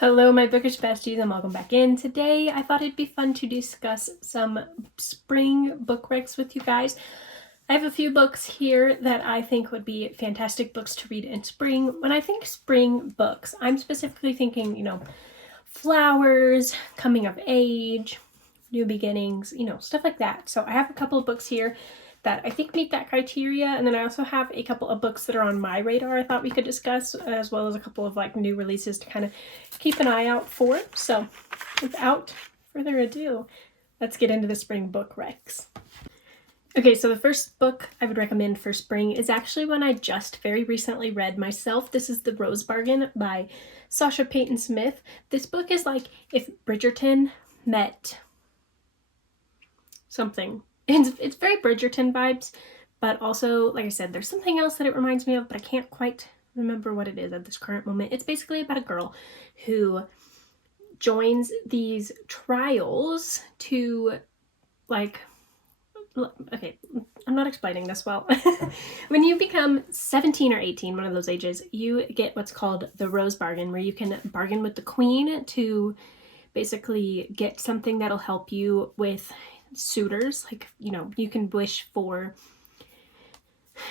Hello, my bookish besties, and welcome back in. Today, I thought it'd be fun to discuss some spring book recs with you guys. I have a few books here that I think would be fantastic books to read in spring. When I think spring books, I'm specifically thinking, flowers, coming of age, new beginnings, stuff like that. So I have a couple of books here that I think meet that criteria, and then I also have a couple of books that are on my radar I thought we could discuss, as well as a couple of new releases to kind of keep an eye out for. So without further ado, let's get into the spring book recs. Okay, so the first book I would recommend for spring is actually one I just very recently read myself. This is The Rose Bargain by Sasha Payton Smith. This book is like if Bridgerton met something. It's very Bridgerton vibes, but also, like I said, there's something else that it reminds me of, but I can't quite remember what it is at this current moment. It's basically about a girl who joins these trials to, okay, I'm not explaining this well. When you become 17 or 18, one of those ages, you get what's called the Rose Bargain, where you can bargain with the queen to basically get something that'll help you with suitors. You can wish for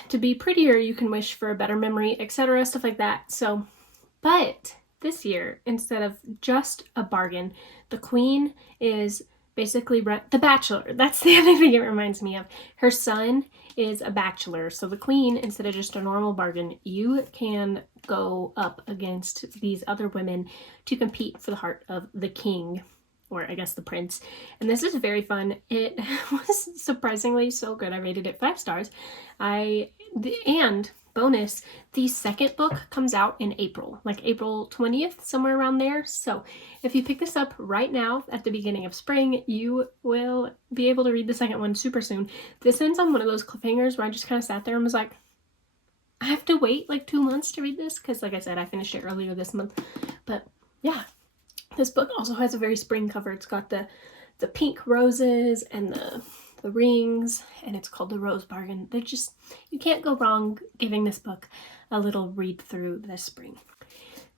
to be prettier, you can wish for a better memory, etc., stuff like that. So, but this year, instead of just a bargain, the queen is basically the bachelor. That's the other thing it reminds me of. Her son is a bachelor, so the queen, instead of just a normal bargain, you can go up against these other women to compete for the heart of the king, or I guess the prince. And this is very fun. It was surprisingly so good. I rated it 5 stars. And bonus, the second book comes out in April, like April 20th, somewhere around there. So if you pick this up right now at the beginning of spring, you will be able to read the second one super soon. This ends on one of those cliffhangers where I just kind of sat there and was like, I have to wait like 2 months to read this, because like I said, I finished it earlier this month. But yeah. This book also has a very spring cover. It's got the pink roses and the rings, and it's called The Rose Bargain. You can't go wrong giving this book a little read through this spring.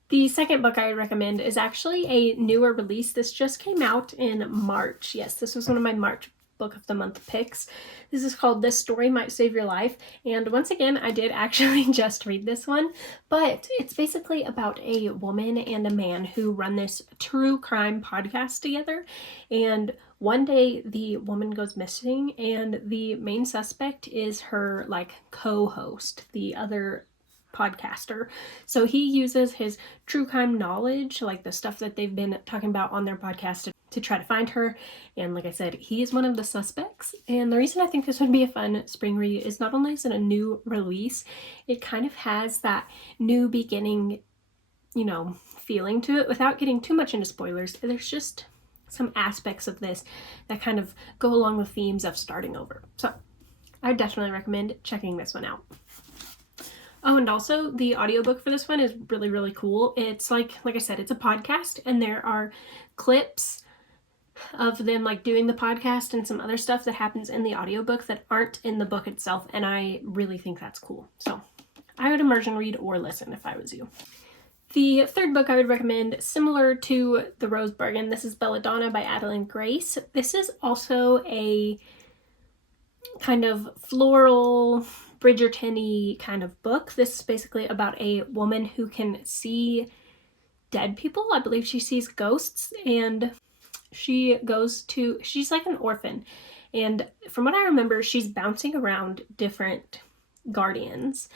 The second book I would recommend is actually a newer release. This just came out in March. Yes, this was one of my March book of the month picks. This is called This Story Might Save Your Life, and once again, I did actually just read this one, but it's basically about a woman and a man who run this true crime podcast together, and one day the woman goes missing, and the main suspect is her co-host, the other podcaster. So he uses his true crime knowledge, like the stuff that they've been talking about on their podcast, to try to find her. And like I said, he is one of the suspects. And the reason I think this would be a fun spring read is not only is it a new release, it kind of has that new beginning, feeling to it without getting too much into spoilers. There's just some aspects of this that kind of go along with themes of starting over. So I definitely recommend checking this one out. Oh, and also the audiobook for this one is really, really cool. It's like I said, it's a podcast, and there are clips of them doing the podcast and some other stuff that happens in the audiobook that aren't in the book itself, and I really think that's cool. So I would immersion read or listen if I was you. The third book I would recommend, similar to The Rose Bargain, this is Belladonna by Adeline Grace. This is also a kind of floral, Bridgerton-y kind of book. This is basically about a woman who can see dead people. I believe she sees ghosts, and she's like an orphan. And from what I remember, she's bouncing around different guardians.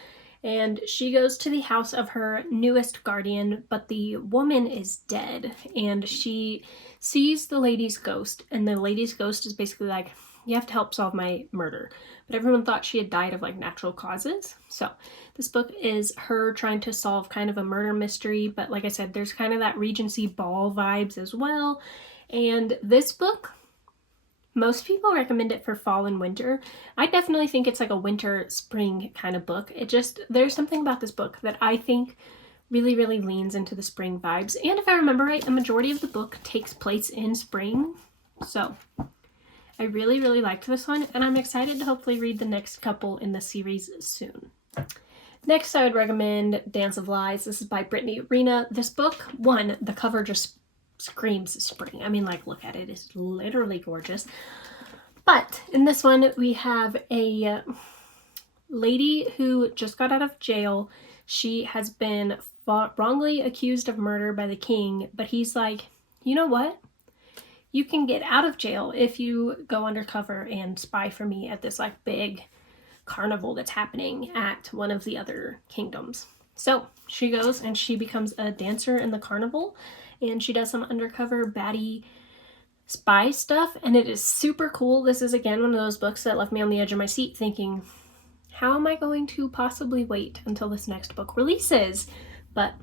And she goes to the house of her newest guardian, but the woman is dead. And she sees the lady's ghost, and the lady's ghost is basically like, you have to help solve my murder. But everyone thought she had died of natural causes. So this book is her trying to solve kind of a murder mystery, but like I said, there's kind of that Regency ball vibes as well. And this book, most people recommend it for fall and winter. I definitely think it's like a winter spring kind of book. There's something about this book that I think really, really leans into the spring vibes. And if I remember right, a majority of the book takes place in spring. So I really, really liked this one, and I'm excited to hopefully read the next couple in the series soon. Next, I would recommend Dance of Lies. This is by Brittany Rena. This book, one, the cover just screams spring. I mean, like, look at it. It's literally gorgeous. But in this one, we have a lady who just got out of jail. She has been wrongly accused of murder by the king, but he's like, you know what? You can get out of jail if you go undercover and spy for me at this like big carnival that's happening at one of the other kingdoms. So she goes and she becomes a dancer in the carnival, and she does some undercover baddie spy stuff, and it is super cool. This is again one of those books that left me on the edge of my seat thinking, how am I going to possibly wait until this next book releases? But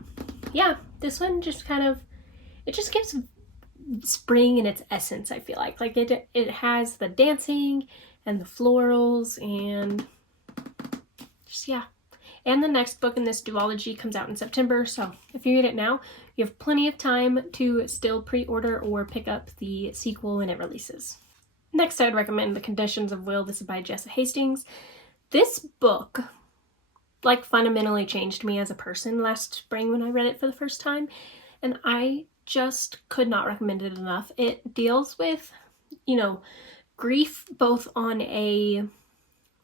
yeah, this one just kind of, it just gives spring in its essence, I feel like. Like it has the dancing and the florals and just, yeah. And the next book in this duology comes out in September, so if you read it now, you have plenty of time to still pre-order or pick up the sequel when it releases. Next, I would recommend The Conditions of Will. This is by Jessa Hastings. This book, like, fundamentally changed me as a person last spring when I read it for the first time, and I just could not recommend it enough. It deals with, you know, grief both on a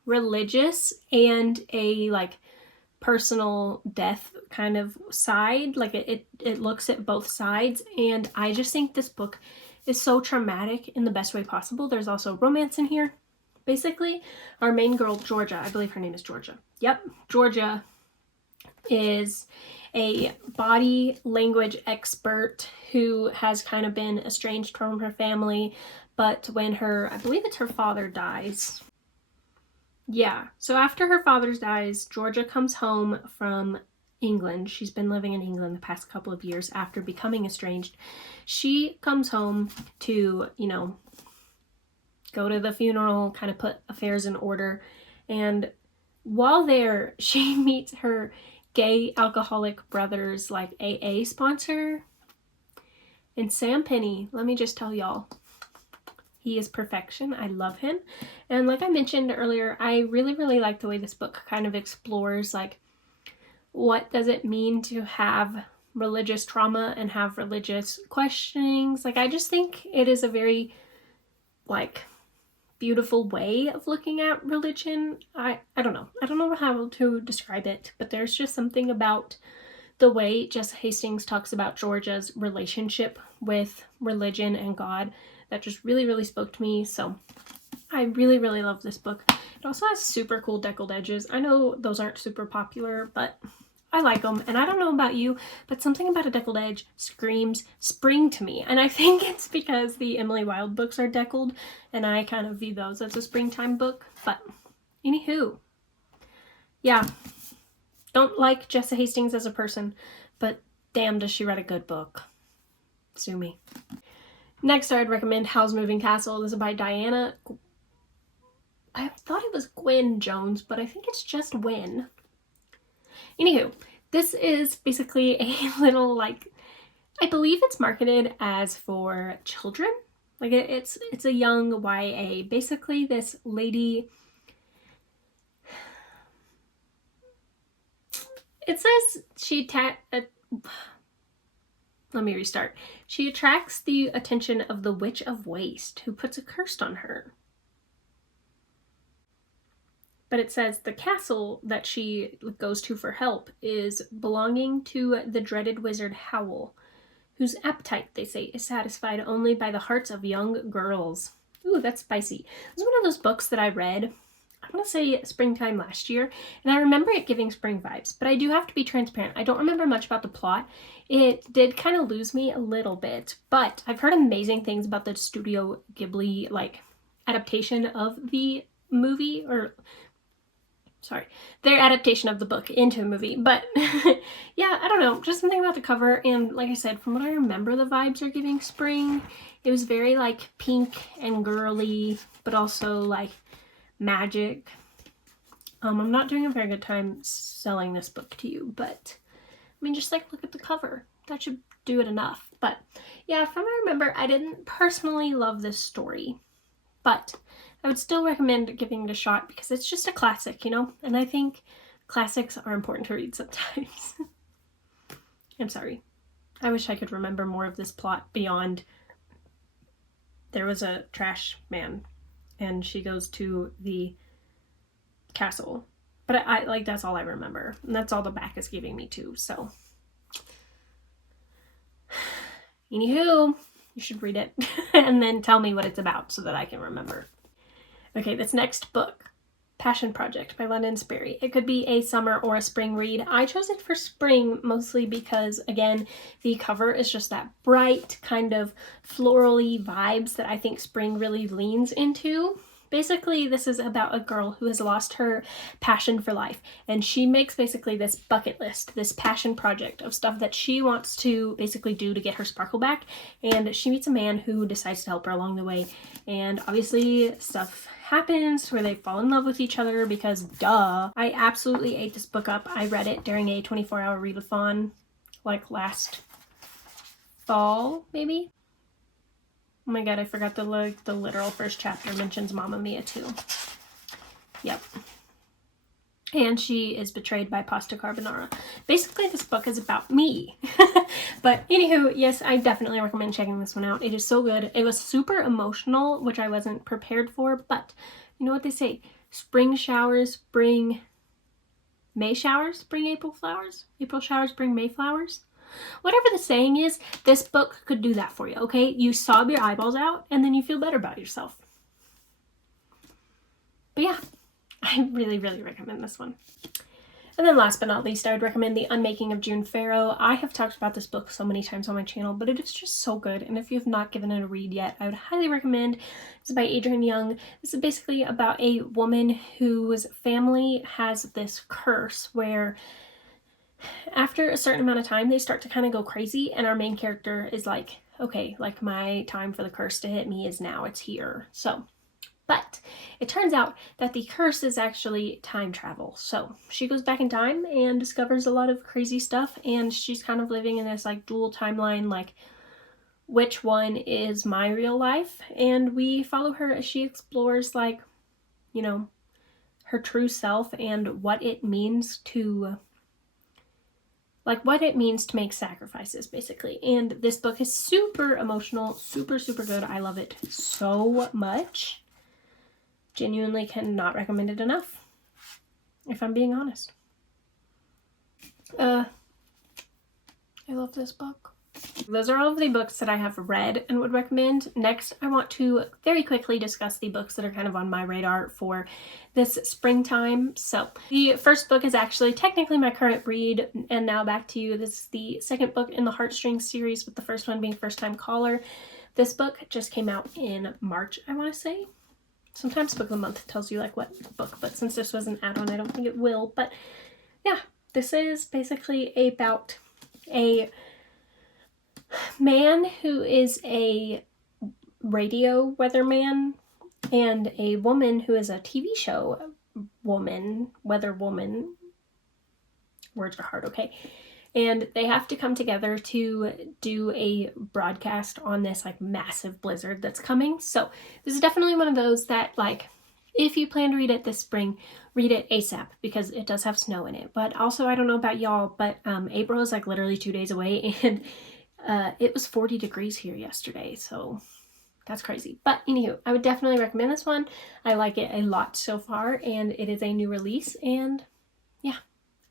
religious and a, like, personal death kind of side. Like, it looks at both sides, and I just think this book is so traumatic in the best way possible. There's also romance in here. Basically, our main girl, Georgia, I believe her name is Georgia. Yep, Georgia is a body language expert who has kind of been estranged from her family, but when her, I believe it's her father dies. Yeah, so after her father dies, Georgia comes home from England. She's been living in England the past couple of years after becoming estranged. She comes home to, you know, go to the funeral, kind of put affairs in order, and while there, she meets her gay alcoholic brother's like AA sponsor, and Sam Penny. Let me just tell y'all, he is perfection. I love him, and like I mentioned earlier, I really like the way this book kind of explores like what does it mean to have religious trauma and have religious questionings. Like, I just think it is a very like beautiful way of looking at religion. I don't know how to describe it, but there's just something about the way Jessa Hastings talks about Georgia's relationship with religion and God that just really spoke to me. So I really love this book. It also has super cool deckled edges. I know those aren't super popular, but I like them, and I don't know about you, but something about a deckled edge screams spring to me, and I think it's because the Emily Wilde books are deckled, and I kind of view those as a springtime book. But anywho, yeah, don't like Jessa Hastings as a person, but damn does she write a good book. Sue me. Next, I would recommend Howl's Moving Castle. This is by Diana. I thought it was Gwen Jones, but I think it's just Wynn. Anywho, this is basically a little, like, I believe it's marketed as for children. Like, it's a young YA. Basically, this lady, it says let me restart. She attracts the attention of the Witch of Waste, who puts a curse on her. But it says the castle that she goes to for help is belonging to the dreaded wizard Howl, whose appetite, they say, is satisfied only by the hearts of young girls. Ooh, that's spicy. This is one of those books that I read, I want to say springtime last year, and I remember it giving spring vibes, but I do have to be transparent. I don't remember much about the plot. It did kind of lose me a little bit, but I've heard amazing things about the Studio Ghibli, like, adaptation of the movie, or their adaptation of the book into a movie. But yeah, I don't know, just something about the cover, and like I said, from what I remember, the vibes are giving spring. It was very like pink and girly, but also like magic. I'm not doing a very good time selling this book to you, but I mean, just like look at the cover. That should do it enough. But yeah, from what I remember, I didn't personally love this story, but I would still recommend giving it a shot because it's just a classic, you know? And I think classics are important to read sometimes. I'm sorry. I wish I could remember more of this plot beyond there was a trash man and she goes to the castle. But I like, that's all I remember. And that's all the back is giving me too, so. Anywho, you should read it and then tell me what it's about so that I can remember. Okay, this next book, Passion Project by London Sperry. It could be a summer or a spring read. I chose it for spring mostly because, again, the cover is just that bright kind of florally vibes that I think spring really leans into. Basically, this is about a girl who has lost her passion for life, and she makes basically this bucket list, this passion project of stuff that she wants to basically do to get her sparkle back, and she meets a man who decides to help her along the way, and obviously stuff happens where they fall in love with each other because duh. I absolutely ate this book up. I read it during a 24-hour readathon like last fall, maybe? Oh my god, I forgot the literal first chapter mentions Mamma Mia too. Yep. And she is betrayed by pasta carbonara. Basically, this book is about me. But anywho, yes, I definitely recommend checking this one out. It is so good. It was super emotional, which I wasn't prepared for, but you know what they say? Spring showers bring May showers, bring April flowers. April showers bring May flowers. Whatever the saying is, this book could do that for you, okay? You sob your eyeballs out, and then you feel better about yourself. But yeah, I really, really recommend this one. And then last but not least, I would recommend The Unmaking of June Farrow. I have talked about this book so many times on my channel, but it is just so good. And if you have not given it a read yet, I would highly recommend. It's by Adrienne Young. This is basically about a woman whose family has this curse where after a certain amount of time, they start to kind of go crazy, and our main character is like, okay, like my time for the curse to hit me is now, it's here. So, but it turns out that the curse is actually time travel. So she goes back in time and discovers a lot of crazy stuff, and she's kind of living in this like dual timeline, like which one is my real life? And we follow her as she explores like, you know, her true self and what it means to make sacrifices, basically. And this book is super emotional, super, super good. I love it so much. Genuinely cannot recommend it enough, if I'm being honest. I love this book. Those are all of the books that I have read and would recommend. Next, I want to very quickly discuss the books that are kind of on my radar for this springtime. So the first book is actually technically my current read, and now back to you. This is the second book in the Heartstrings series, with the first one being First Time Caller. This book just came out in March, I want to say. Sometimes Book of the Month tells you like what book, but since this was an add-on, I don't think it will. But yeah, this is basically about a man who is a radio weatherman and a woman who is a TV show weather woman. Words are hard, okay? And they have to come together to do a broadcast on this like massive blizzard that's coming. So this is definitely one of those that, like, if you plan to read it this spring, read it ASAP because it does have snow in it. But also, I don't know about y'all, but April is like literally 2 days away, and it was 40 degrees here yesterday, so that's crazy. But anywho, I would definitely recommend this one. I like it a lot so far, and it is a new release, and yeah,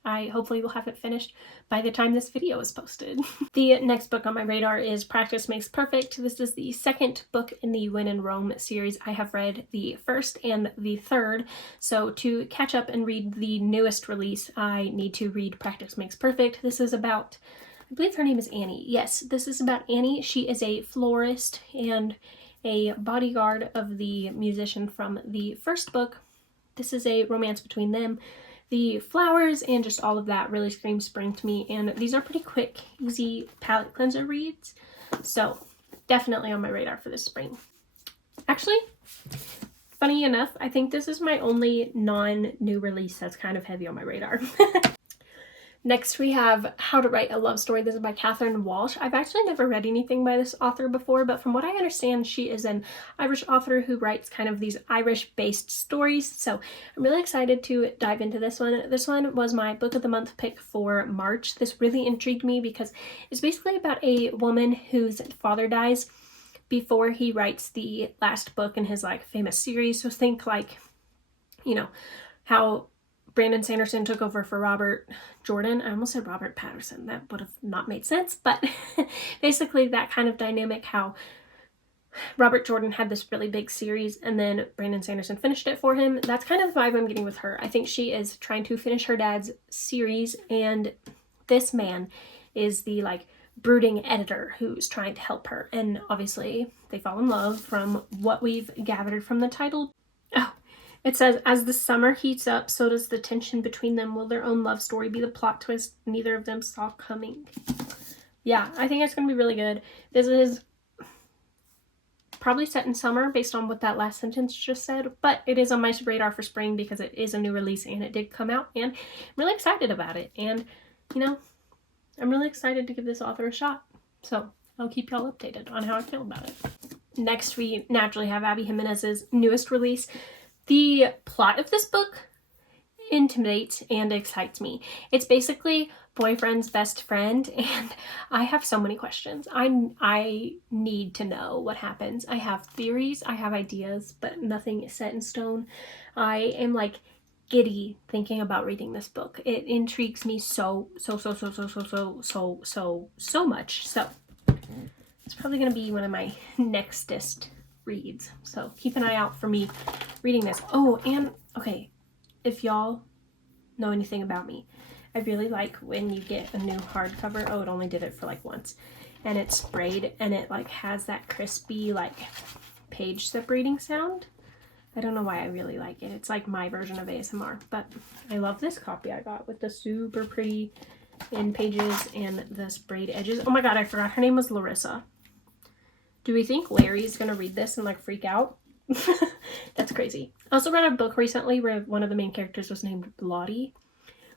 I hopefully will have it finished by the time this video is posted. The next book on my radar is Practice Makes Perfect. This is the second book in the When in Rome series. I have read the first and the third, so to catch up and read the newest release, I need to read Practice Makes Perfect. This is about, I believe her name is Annie. Yes, this is about Annie. She is a florist and a bodyguard of the musician from the first book. This is a romance between them. The flowers and just all of that really screams spring to me, and these are pretty quick, easy palette cleanser reads, so definitely on my radar for this spring. Actually, funny enough, I think this is my only non-new release that's kind of heavy on my radar. Next we have How to Write a Love Story. This is by Catherine Walsh. I've actually never read anything by this author before, but from what I understand, she is an Irish author who writes kind of these Irish-based stories, so I'm really excited to dive into this one. This one was my book of the month pick for March. This really intrigued me because it's basically about a woman whose father dies before he writes the last book in his like famous series. So think like, you know, how Brandon Sanderson took over for Robert Jordan. I almost said Robert Patterson. That would have not made sense, but basically that kind of dynamic, how Robert Jordan had this really big series and then Brandon Sanderson finished it for him. That's kind of the vibe I'm getting with her. I think she is trying to finish her dad's series, and this man is the like brooding editor who's trying to help her. And obviously they fall in love from what we've gathered from the title. Oh, it says, as the summer heats up, so does the tension between them. Will their own love story be the plot twist neither of them saw coming? Yeah, I think it's going to be really good. This is probably set in summer based on what that last sentence just said, but it is on my radar for spring because it is a new release and it did come out, and I'm really excited about it. And, you know, I'm really excited to give this author a shot. So I'll keep y'all updated on how I feel about it. Next, we naturally have Abby Jimenez's newest release. The plot of this book intimidates and excites me. It's basically boyfriend's best friend, and I have so many questions. I need to know what happens. I have theories, I have ideas, but nothing is set in stone. I am like giddy thinking about reading this book. It intrigues me so much. So it's probably gonna be one of my nextest reads. So keep an eye out for me reading this. Oh, and okay, if y'all know anything about me, I really like when you get a new hardcover. Oh, it only did it for like once, and it's sprayed and it like has that crispy like page separating sound. I don't know why I really like it. It's like my version of ASMR, but I love this copy I got with the super pretty end pages and the sprayed edges. Oh my god, I forgot her name was Larissa. Do we think Larry's gonna read this and like freak out? That's crazy. I also read a book recently where one of the main characters was named Lottie.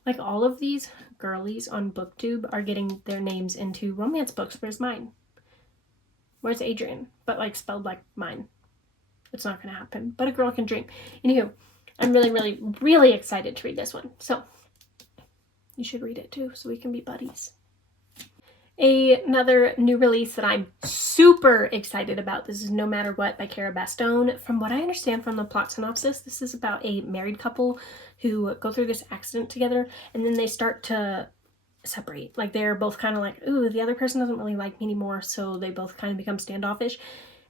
Like all of these girlies on BookTube are getting their names into romance books. Where's mine? Where's Adrian? But like spelled like mine. It's not gonna happen, but a girl can dream. Anywho, I'm really excited to read this one. So you should read it too so we can be buddies. Another new release that I'm super excited about. This is No Matter What by Cara Bastone. From what I understand from the plot synopsis, this is about a married couple who go through this accident together and then they start to separate. Like they're both kind of like, ooh, the other person doesn't really like me anymore, so they both kind of become standoffish.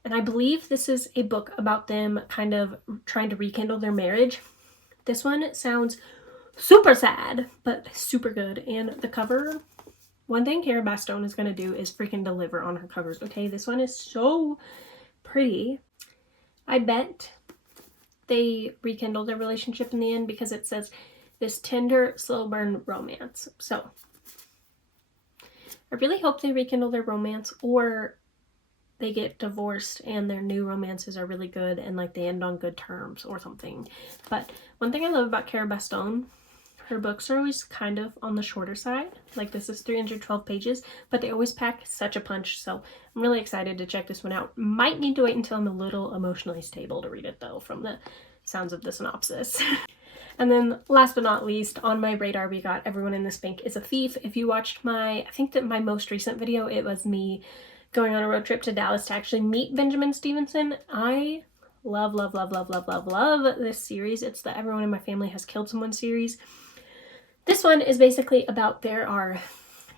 And I believe this is a book about them kind of trying to rekindle their marriage. This one sounds super sad, but super good. And the cover, one thing Cara Bastone is going to do is freaking deliver on her covers, okay? This one is so pretty. I bet they rekindle their relationship in the end because it says this tender, slow burn romance. So I really hope they rekindle their romance, or they get divorced and their new romances are really good and like they end on good terms or something. But one thing I love about Cara Bastone, her books are always kind of on the shorter side. Like this is 312 pages, but they always pack such a punch. So I'm really excited to check this one out. Might need to wait until I'm a little emotionally stable to read it though, from the sounds of the synopsis. And then last but not least, on my radar, we got Everyone in This Bank is a Thief. If you watched I think that my most recent video, it was me going on a road trip to Dallas to actually meet Benjamin Stevenson. I love this series. It's the Everyone in My Family Has Killed Someone series. This one is basically about there are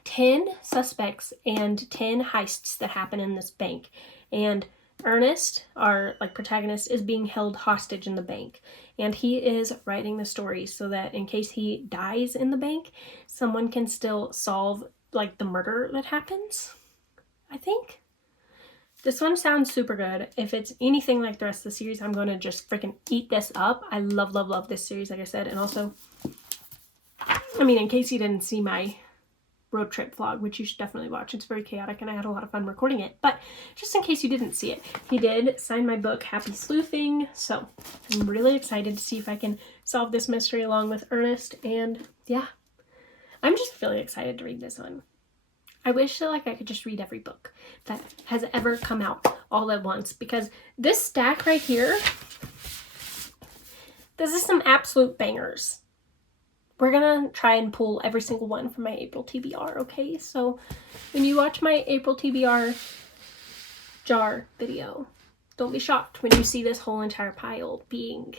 10 suspects and 10 heists that happen in this bank. And Ernest, our like protagonist, is being held hostage in the bank. And he is writing the story so that in case he dies in the bank, someone can still solve like the murder that happens, I think. This one sounds super good. If it's anything like the rest of the series, I'm going to just freaking eat this up. I love this series, like I said. And also, I mean, in case you didn't see my road trip vlog, which you should definitely watch. It's very chaotic and I had a lot of fun recording it. But just in case you didn't see it, he did sign my book, Happy Sleuthing. So I'm really excited to see if I can solve this mystery along with Ernest. And yeah, I'm just really excited to read this one. I wish that like I could just read every book that has ever come out all at once, because this stack right here, this is some absolute bangers. We're gonna try and pull every single one from my April TBR, okay? So when you watch my April TBR jar video, don't be shocked when you see this whole entire pile being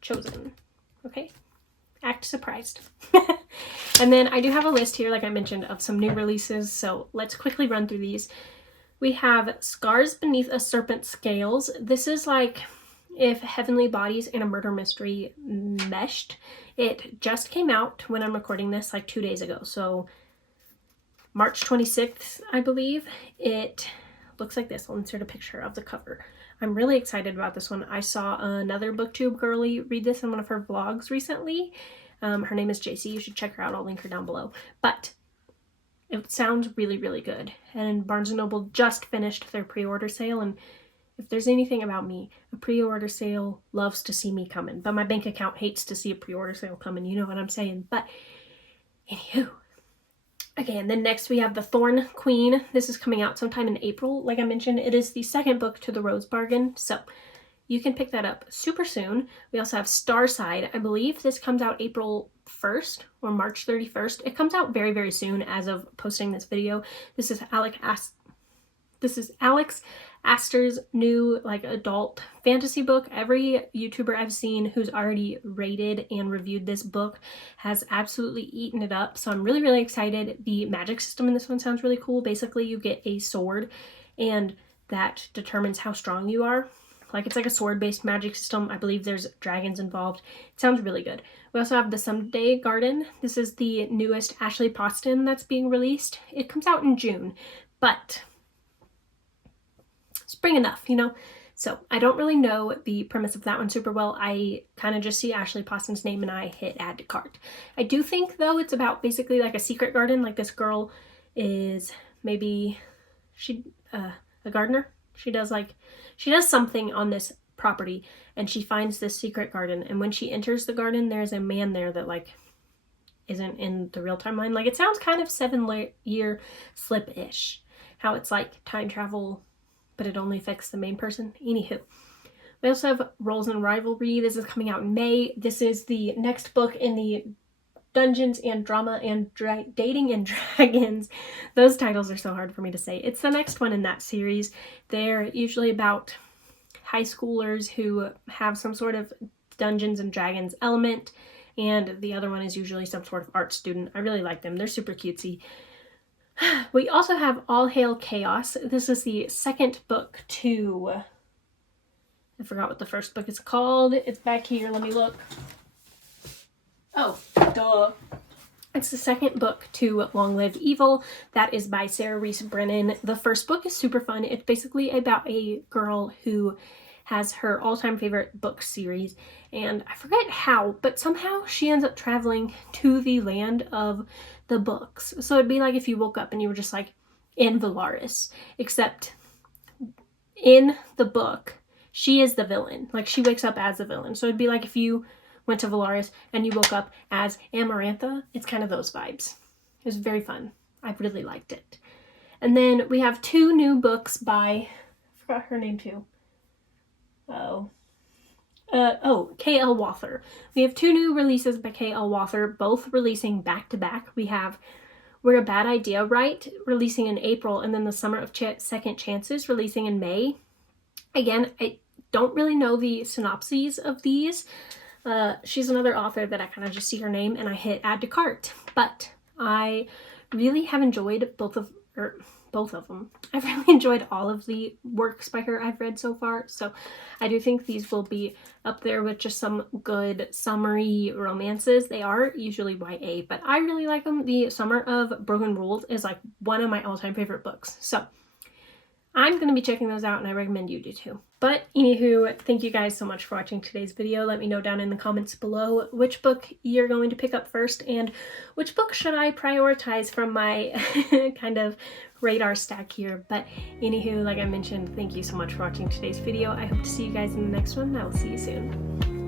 chosen, okay? Act surprised. And then I do have a list here, like I mentioned, of some new releases, so let's quickly run through these. We have Scars Beneath a Serpent's Scales. This is like if Heavenly Bodies and a Murder Mystery meshed. It just came out when I'm recording this, like 2 days ago, so March 26th, I believe. It looks like this. I'll insert a picture of the cover. I'm really excited about this one. I saw another booktube girly read this in one of her vlogs recently. Her name is JC. You should check her out. I'll link her down below. But it sounds really, really good. And Barnes & Noble just finished their pre-order sale. And if there's anything about me, a pre-order sale loves to see me coming. But my bank account hates to see a pre-order sale coming. You know what I'm saying? But anywho. Okay, and then next we have The Thorn Queen. This is coming out sometime in April. Like I mentioned, it is the second book to The Rose Bargain, so you can pick that up super soon. We also have Starside. I believe this comes out April 1st or March 31st. It comes out very, very soon as of posting this video. This is Alex Astor's new like adult fantasy book. Every YouTuber I've seen who's already rated and reviewed this book has absolutely eaten it up. So I'm really, really excited. The magic system in this one sounds really cool. Basically, you get a sword and that determines how strong you are. Like it's like a sword-based magic system. I believe there's dragons involved. It sounds really good. We also have The Someday Garden. This is the newest Ashley Poston that's being released. It comes out in June, but spring enough, you know? So I don't really know the premise of that one super well. I kind of just see Ashley Poston's name and I hit add to cart. I do think though it's about basically like a secret garden. Like this girl is maybe a gardener. She does something on this property and she finds this secret garden, and when she enters the garden there's a man there that like isn't in the real timeline. Like it sounds kind of 7-year slip-ish. How it's like time travel, but it only affects the main person. Anywho. We also have Roles and Rivalry. This is coming out in May. This is the next book in the Dungeons and Drama and Dating and Dragons. Those titles are so hard for me to say. It's the next one in that series. They're usually about high schoolers who have some sort of Dungeons and Dragons element, and the other one is usually some sort of art student. I really like them. They're super cutesy. We also have All Hail Chaos. This is the second book to... I forgot what the first book is called. It's back here. Let me look. Oh, duh. It's the second book to Long Live Evil. That is by Sarah Reese Brennan. The first book is super fun. It's basically about a girl who has her all-time favorite book series, and I forget how, but somehow she ends up traveling to the land of the books. So it'd be like if you woke up and you were just like in Valaris, except in the book, she is the villain. Like she wakes up as the villain. So it'd be like if you went to Valaris and you woke up as Amarantha. It's kind of those vibes. It was very fun. I really liked it. And then we have two new books by, I forgot her name too. K.L. Walther. We have two new releases by K.L. Walther, both releasing back to back. We have We're a Bad Idea, Right? Releasing in April, and then The Summer of Second Chances releasing in May. Again, I don't really know the synopses of these. She's another author that I kind of just see her name and I hit add to cart. But I really have enjoyed both of them. I've really enjoyed all of the works by her I've read so far. So I do think these will be up there with just some good summery romances. They are usually YA, but I really like them. The Summer of Broken Rules is like one of my all-time favorite books. So I'm going to be checking those out and I recommend you do too. But anywho, thank you guys so much for watching today's video. Let me know down in the comments below which book you're going to pick up first and which book should I prioritize from my kind of radar stack here. But anywho, like I mentioned, thank you so much for watching today's video. I hope to see you guys in the next one. I will see you soon.